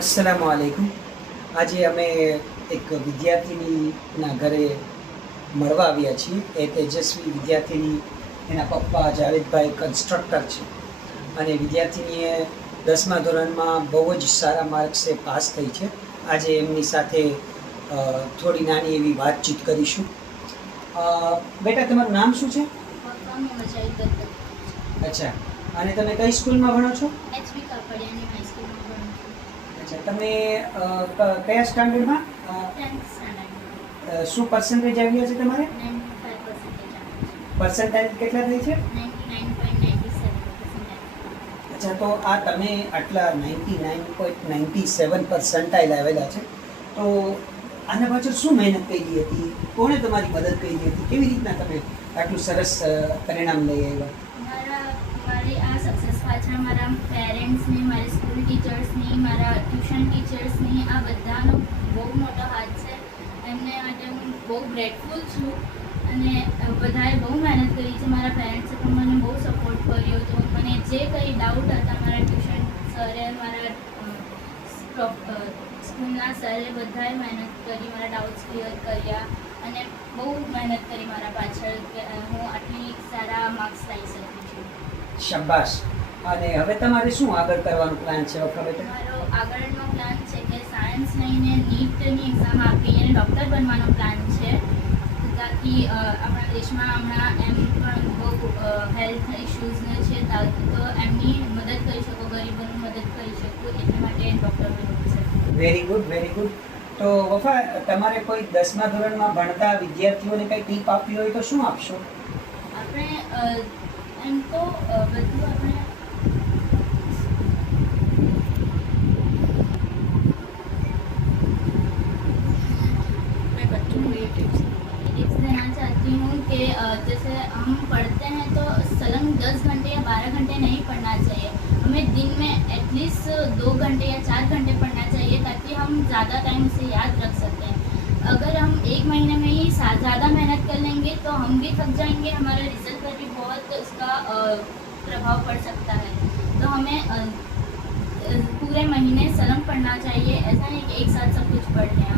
अस्सलामु अलैकुम। આજે અમે એક વિદ્યાર્થીનીના ઘરે મળવા આવ્યા છીએ। એ તેજસ્વી વિદ્યાર્થીની, એના પપ્પા જાવેદભાઈ કન્સ્ટ્રક્ટર છે અને વિદ્યાર્થીનીએ 10મા ધોરણમાં બહુ જ સારા માર્ક્સે પાસ થઈ છે। આજે એમની સાથે થોડી નાની એવી વાતચીત કરીશું। બેટા, તમારું નામ શું છે? અચ્છા, અને તમે કઈ સ્કૂલમાં ભણો છો? એચબી કાપડિયાની હાઈસ્કૂલમાં ભણું છું। અચ્છા, તમે કયા સ્ટાન્ડર્ડમાં? 10th standard. શું પર્સન્ટેજ આવ્યા છે તમારે? 95% પર્સન્ટેજ કેટલા થઈ છે? 99.97%। અચ્છા, તો આ તમે આટલા 99.97 પર્સન્ટાઇલ આવેલા છે, તો આના પાછળ શું મહેનત કરી હતી? કોણે તમારી મદદ કરી હતી? કેવી રીતના તમે આટલું સરસ પરિણામ લઈ આવ્યા? મારી આ સક્સેસ પાછળ મારા પેરેન્ટ્સની, મારી સ્કૂલ ટીચર્સની, મારા ટ્યુશન ટીચર્સની, આ બધાનો બહુ મોટો હાથ છે। એમને માટે હું બહુ ગ્રેટફુલ છું અને બધાએ બહુ મહેનત કરી છે। મારા પેરેન્ટ્સે પણ મને બહુ સપોર્ટ કર્યો હતો। મને જે કંઈ ડાઉટ હતા, મારા ટ્યુશન સરે, મારા સ્કૂલના સરે બધાએ મહેનત કરી, મારા ડાઉટ્સ ક્લિયર કર્યા અને બહુ મહેનત કરી મારા પાછળ કે હું આટલી સારા માર્ક્સ લાવી શકું છું। શાબાશ। અને હવે તમારે શું આગળ કરવાનો પ્લાન છે વખત બેટા? મારો આગળનો પ્લાન છે કે સાયન્સ લઈને નીટની એક્ઝામ આપી અને ડૉક્ટર બનવાનો પ્લાન છે, તાકી આપણા દેશમાં હમણાં એમ પણ બહુ હેલ્થ ઇશ્યુઝને છે, તો એમની મદદ કરી શકો, ગરીબોની મદદ કરી શકો, એટલા માટે ડૉક્ટર બનવું છે। Very good, very good. તો વફા, તમારે કોઈ 10મા ધોરણમાં ભણતા વિદ્યાર્થીઓને કંઈ ટીપ આપવી હોય તો શું આપશો? આપણે એમ તો બધું આપણે टिप्स देना चाहती हूँ कि जैसे हम पढ़ते हैं तो सलंग 10 घंटे या 12 घंटे नहीं पढ़ना चाहिए। हमें दिन में एटलीस्ट 2 घंटे या 4 घंटे पढ़ना चाहिए, ताकि हम ज़्यादा टाइम से याद रख सकते हैं। अगर हम एक महीने में ही ज़्यादा मेहनत कर लेंगे तो हम भी थक जाएंगे, हमारे रिजल्ट पर भी बहुत उसका प्रभाव पड़ सकता है। तो हमें पूरे महीने सलंग पढ़ना चाहिए। ऐसा नहीं कि एक साथ सब कुछ पढ़ लें।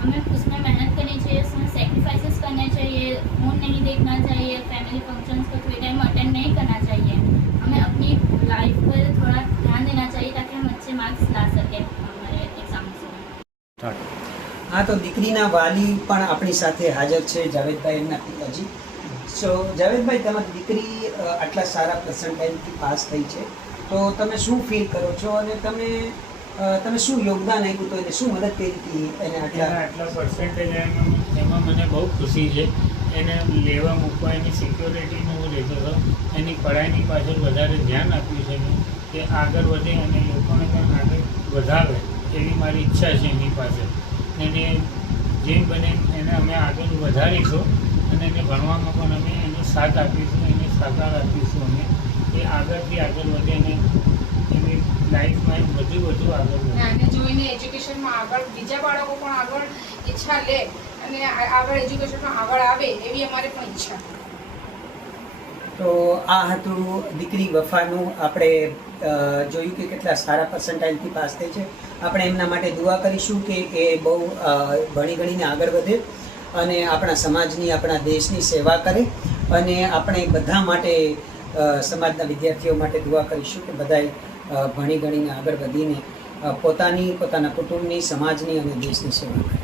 हमें उसमें मेहनत करनी चाहिए, उसमें सेक्रीफाइसेस करने चाहिए, फ़ोन नहीं देखना चाहिए, फैमिली फंक्शंस को फ्री टाइम अटेंड नहीं करना चाहिए। हमें अपनी लाइफ पर थोड़ा ध्यान देना चाहिए, ताकि हम अच्छे मार्क्स ला सकें हमारे एग्जाम्स में। હા, તો દીકરીના વાલી પણ આપણી સાથે હાજર છે, જાવેદભાઈ, એમના પિતાજી। સો જાવેદભાઈ, તમારી દીકરી આટલા સારા પર્સન્ટાઇલથી પાસ થઈ છે, તો તમે શું ફીલ કરો છો અને તમે શું યોગદાન આપ્યું તો એને શું મદદ કરી હતી એને આટલા પર્સન્ટેજ એમાં મને બહુ ખુશી છે। એને લેવા મૂકવા, એની સિક્યોરિટીનું હું લેતો હતો, એની પઢાઈની પાછળ વધારે ધ્યાન આપ્યું છે મેં, કે આગળ વધે અને લોકોને પણ આગળ વધાવે એવી મારી ઈચ્છા છે એની પાસે। એને જેમ બને એને અમે આગળ વધારીશું અને એને ભણવામાં પણ અમે એને સાથ આપીશું, એને સહકાર આપીશું અમે, એ આગળથી આગળ વધે અને એની લાઈફમાં વધુ આગળ વધે। અને જો એને એજ્યુકેશનમાં આગળ બીજા બાળકો પણ આગળ ઈચ્છા લે અને આગળ એજ્યુકેશનમાં આગળ આવે એવી અમારી પણ ઈચ્છા। તો આ હતું દીકરી વફાનું। આપણે જોયું કે કેટલા સારા પર્સન્ટાઇલથી પાસ થઈ છે। આપણે એમના માટે દુઆ કરીશું કે એ બહુ ભણી ગણીને આગળ વધે અને આપણા સમાજની, આપણા દેશની સેવા કરે, અને આપણે બધા માટે, સમાજના વિદ્યાર્થીઓ માટે દુઆ કરીશું કે બધાએ ભણી ગણીને આગળ વધીને પોતાના કુટુંબની, સમાજની અને દેશની સેવા કરે।